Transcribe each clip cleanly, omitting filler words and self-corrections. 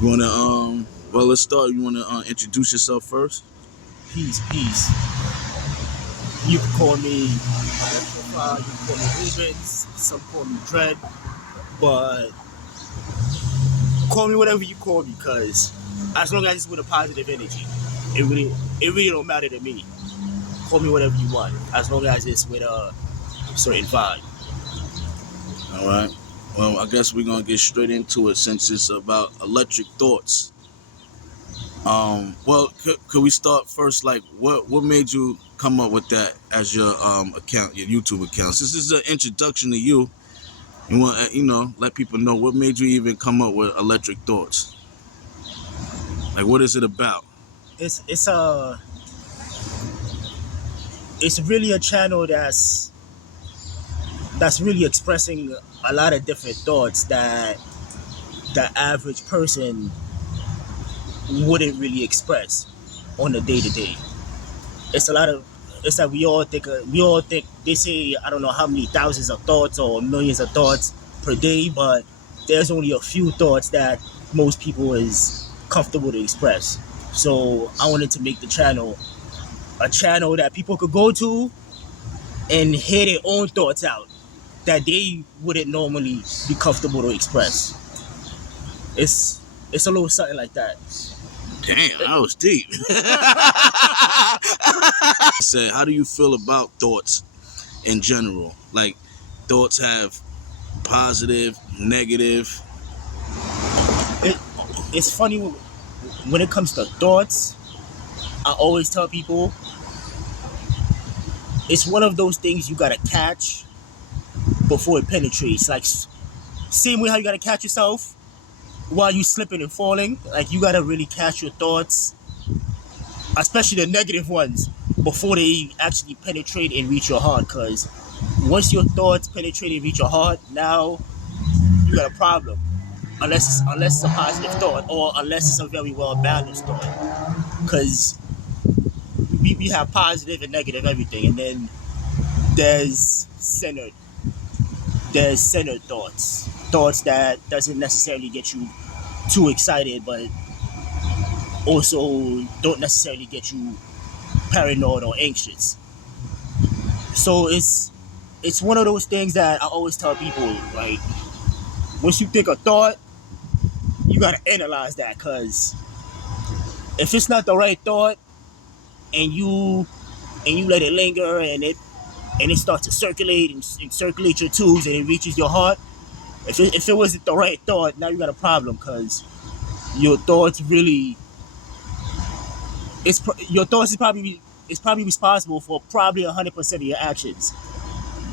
You wanna well, let's start. You wanna introduce yourself first? Peace, peace. You can call me Electrify, you can call me Rubens, some call me Dread, but call me whatever you call me, cause as long as it's with a positive energy, it really it really don't matter to me. Call me whatever you want, as long as it's with a certain vibe. All right. Well, I guess we're gonna get straight into it since it's about electric thoughts. Well, could we start first? Like, what made you come up with that as your account, your YouTube account? Since this is an introduction to you, you want let people know what made you even come up with electric thoughts. Like, what is it about? It's it's a it's really a channel that's really expressing a lot of different thoughts that the average person wouldn't really express on a day to day. It's a lot of it's like we all think they say I don't know how many thousands of thoughts or millions of thoughts per day, but there's only a few thoughts that most people is comfortable to express. So I wanted to make the channel a channel that people could go to and hear their own thoughts out that they wouldn't normally be comfortable to express. It's a little something like that. Damn, that was deep. Said, how do you feel about thoughts in general? Like, thoughts have positive, negative. It, it's funny when it comes to thoughts. I always tell people it's one of those things you gotta catch before it penetrates. Like same way how you gotta catch yourself while you slipping and falling. Like you gotta really catch your thoughts, especially the negative ones, before they actually penetrate and reach your heart. Cause once your thoughts penetrate and reach your heart, now you got a problem. Unless it's a positive thought or unless it's a very well balanced thought. Cause we have positive and negative everything, and then there's centered centered thoughts that doesn't necessarily get you too excited, but also don't necessarily get you paranoid or anxious. So it's one of those things that I always tell people, like once you think a thought, you gotta analyze that, because if it's not the right thought and you let it linger and it starts to circulate and circulate your tubes and it reaches your heart, if it wasn't the right thought, now you got a problem, because your thoughts really your thoughts is probably responsible for probably 100% of your actions.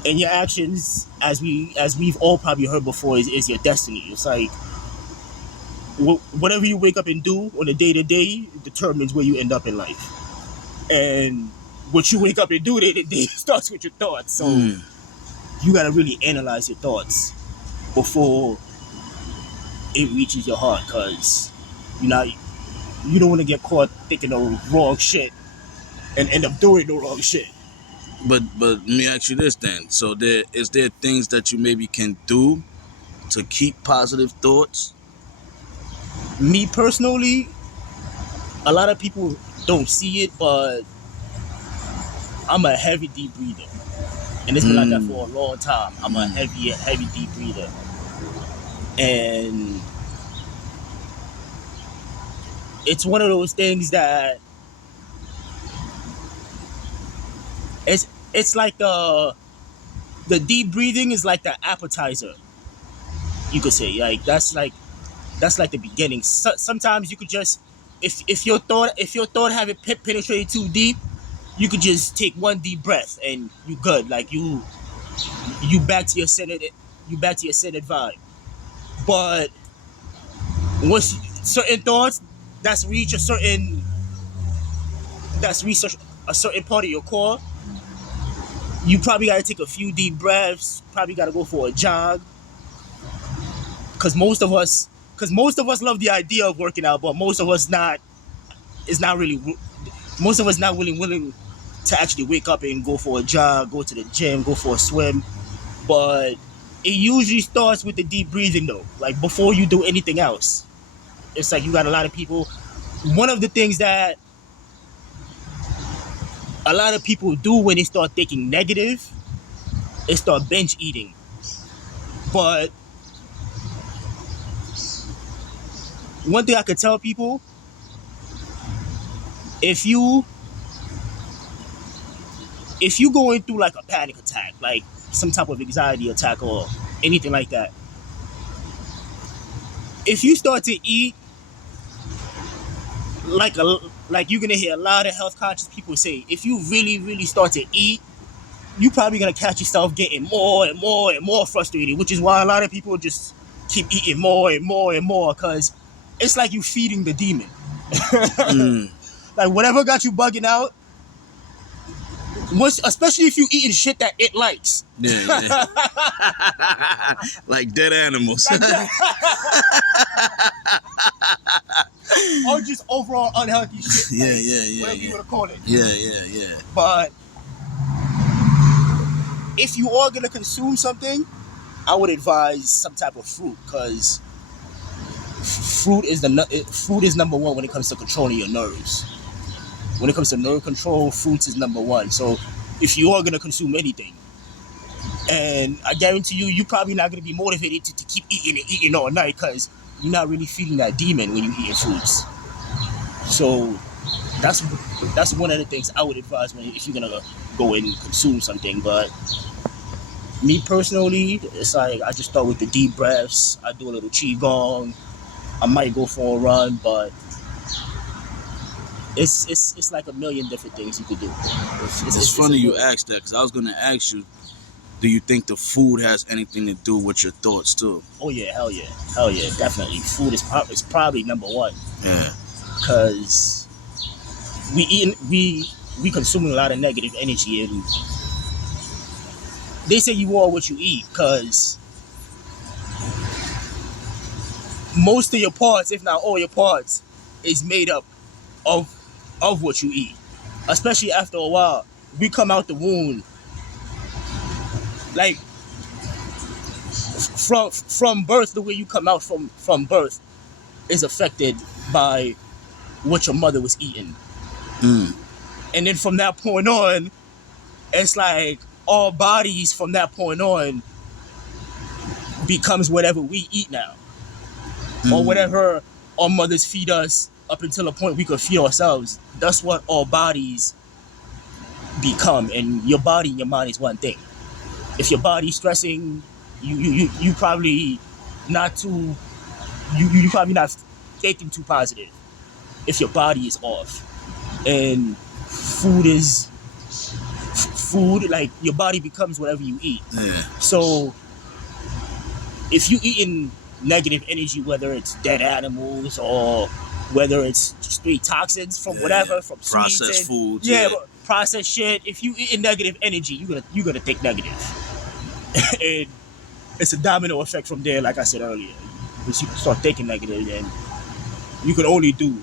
And your actions, as we've all probably heard before, is your destiny. It's like whatever you wake up and do on a day to day determines where you end up in life. And what you wake up and do day to day starts with your thoughts. So you gotta really analyze your thoughts before it reaches your heart, because you know you don't want to get caught thinking the wrong shit and end up doing the wrong shit. But let me ask you this then. So there things that you maybe can do to keep positive thoughts? Me personally, a lot of people don't see it, but I'm a heavy deep breather, and it's been like that for a long time. I'm a heavy deep breather, and it's one of those things that it's like the deep breathing is like the appetizer, you could say. Like that's like the beginning. Sometimes you could just if your thought haven't penetrated too deep, you could just take one deep breath and you good. Like you back to your centered vibe. But once certain thoughts that's reach a certain that's reach a certain part of your core, you probably got to take a few deep breaths. Probably got to go for a jog, because most of us love the idea of working out, but most of us not is not really most of us not willing to actually wake up and go for a jog, go to the gym, go for a swim. But it usually starts with the deep breathing though, like before you do anything else. it's like you got a lot of people. One of the things that a lot of people do when they start thinking negative is start binge eating. But one thing I could tell people, if you going through like a panic attack, like some type of anxiety attack or anything like that, if you start to eat like you're gonna hear a lot of health conscious people say, if you really start to eat, you probably gonna catch yourself getting more and more and more frustrated, which is why a lot of people just keep eating more and more and more, because it's like you feeding the demon. Like whatever got you bugging out, especially if you eating shit that it likes. Yeah. Like dead animals. Or just overall unhealthy shit. Yeah, whatever you want to call it. Yeah. But if you are gonna consume something, I would advise some type of fruit, because fruit is number one when it comes to controlling your nerves. When it comes to nerve control, fruits is number one. So if you are gonna consume anything, and I guarantee you, you're probably not gonna be motivated to keep eating all night, because you're not really feeding that demon when you eating fruits. So that's one of the things I would advise if you're gonna go and consume something. But me personally, it's like I just start with the deep breaths. I do a little qigong. I might go for a run, but it's like a million different things you could do. It's funny you asked that, because I was gonna ask you, do you think the food has anything to do with your thoughts too? Oh yeah, hell yeah, definitely. Food is probably number one. Yeah. Because we consuming a lot of negative energy, and they say you are what you eat, because most of your parts, if not all your parts, is made up of what you eat. Especially after a while, we come out the womb like from birth. The way you come out from birth is affected by what your mother was eating. And then from that point on, it's like our bodies from that point on becomes whatever we eat now, or whatever our mothers feed us up until a point we could feed ourselves. That's what our bodies become. And your body and your mind is one thing. If your body's stressing, you probably not too you probably not thinking too positive if your body is off. And food, like your body becomes whatever you eat. Yeah. So if you eating negative energy, whether it's dead animals or whether it's straight toxins from whatever, from processed foods, processed shit, if you eating negative energy, you're gonna think negative. And it's a domino effect from there, like I said earlier. Because you can start thinking negative, and you can only do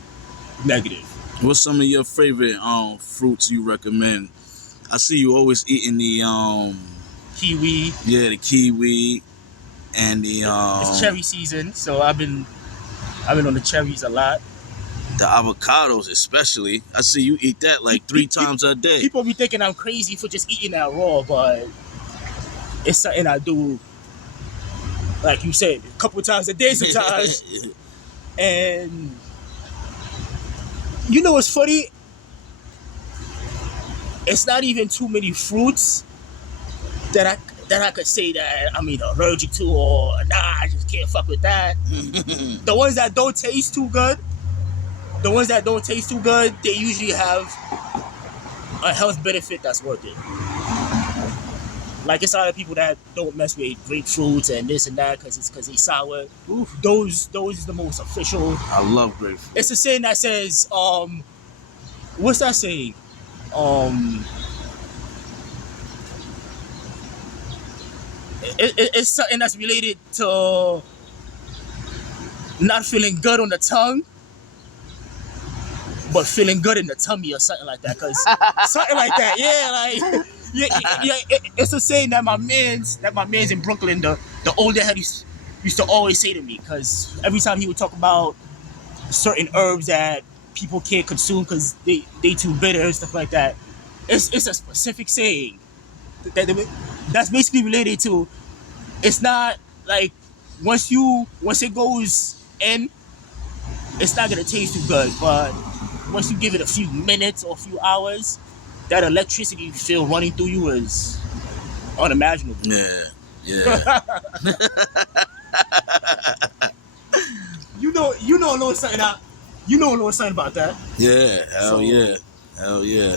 negative. What's some of your favorite fruits you recommend? I see you always eating the kiwi. Yeah, the kiwi and the It's cherry season, so I've been on the cherries a lot. The avocados, especially. I see you eat that like 3 times a day. People be thinking I'm crazy for just eating that raw, but it's something I do, like you said, a couple times a day sometimes. And you know what's funny? It's not even too many fruits that I could say that I'm either allergic to, or nah, I just can't fuck with that. The ones that don't taste too good, they usually have a health benefit that's worth it. Like, it's a lot of people that don't mess with grapefruits and this and that because they sour. Oof, those is the most official. I love grapefruit. It's a saying that says, what's that saying? It's something that's related to not feeling good on the tongue, but feeling good in the tummy or something like that. Cause something like that, yeah, like it's a saying that my man's in Brooklyn, the older head used to always say to me, because every time he would talk about certain herbs that people can't consume because they too bitter and stuff like that. It's a specific saying that's basically related to. It's not like once it goes in, it's not gonna taste too good. But once you give it a few minutes or a few hours, that electricity you feel running through you is unimaginable. Yeah, yeah. You know a little something about that. Yeah, hell So- yeah. Hell yeah.